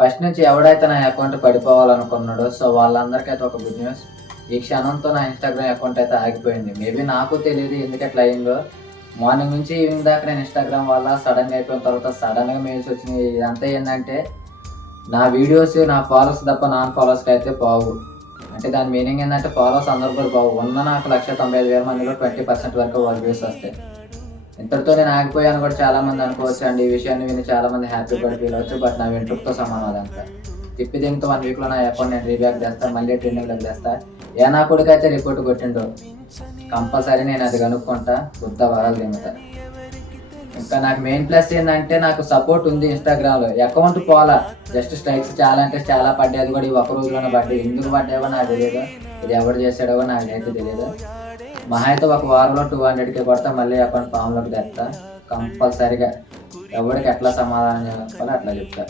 First నుంచి ఎవడైతే నా అకౌంట్ పడిపోవాలనుకున్నాడో సో వాళ్ళందరికైతే ఒక గుడ్ న్యూస్. ఈ క్షణంతో నా ఇన్స్టాగ్రామ్ అకౌంట్ అయితే ఆగిపోయింది. మేబీ నాకు తెలియదు ఎందుకు ఎట్లా అయిందో. మార్నింగ్ నుంచి ఈవినింగ్ దాకా నేను ఇన్స్టాగ్రామ్ వల్ల సడన్గా అయిపోయిన తర్వాత సడన్గా మెయిల్స్ వచ్చినాయి. ఇదంతా ఏంటంటే నా వీడియోస్ నా ఫాలోవర్స్ తప్ప నాన్ ఫాలోవర్స్కి అయితే పోవు. అంటే దాని మీనింగ్ ఏంటంటే ఫాలోవర్స్ అందరూ కూడా పోవు. ఉన్న నాకు 1,95,000 మందిలో 20% వరకు వాళ్ళ వ్యూస్ వస్తాయి. ఇంతటితో నేను ఆగిపోయాను కూడా చాలామంది అనుకోవచ్చు అండి. ఈ విషయాన్ని విని చాలామంది హ్యాపీ కూడా ఫీల్ అవచ్చు. బట్ నా వెంట్రుకతో సమానం అదంతా. తిప్పి దీంతో 1 వీక్లో నా అకౌంట్ నేను రీబ్యాక్ చేస్తాను, మళ్ళీ ట్రెండింగ్లోకి తెస్తా. ఏ నా కొడుకు అయితే రిపోర్ట్ కొట్టిండో కంపల్సరీ నేను అది కనుక్కుంటా, కొత్త వరాలు తింటా. ఇంకా నాకు మెయిన్ ప్లస్ ఏంటంటే నాకు సపోర్ట్ ఉంది ఇన్స్టాగ్రామ్లో. అకౌంట్ పోలా, జస్ట్ స్ట్రైక్స్ చాలా అంటే చాలా పడ్డాయి. అది కూడా ఈ ఒక్క రోజులోనే పడ్డాయి. ఎందుకు పడ్డాయో నాకు తెలియదు, ఇది ఎవరు చేసాడో నాకు అయితే తెలియదు. మహా అయితే ఒక వారంలో 200K కొడతా, మళ్ళీ అకౌంట్ ఫామ్లోకి తెస్తా కంపల్సరీగా. ఎవరికి ఎట్లా సమాధానం చెప్పాలో అట్లా చెప్తా.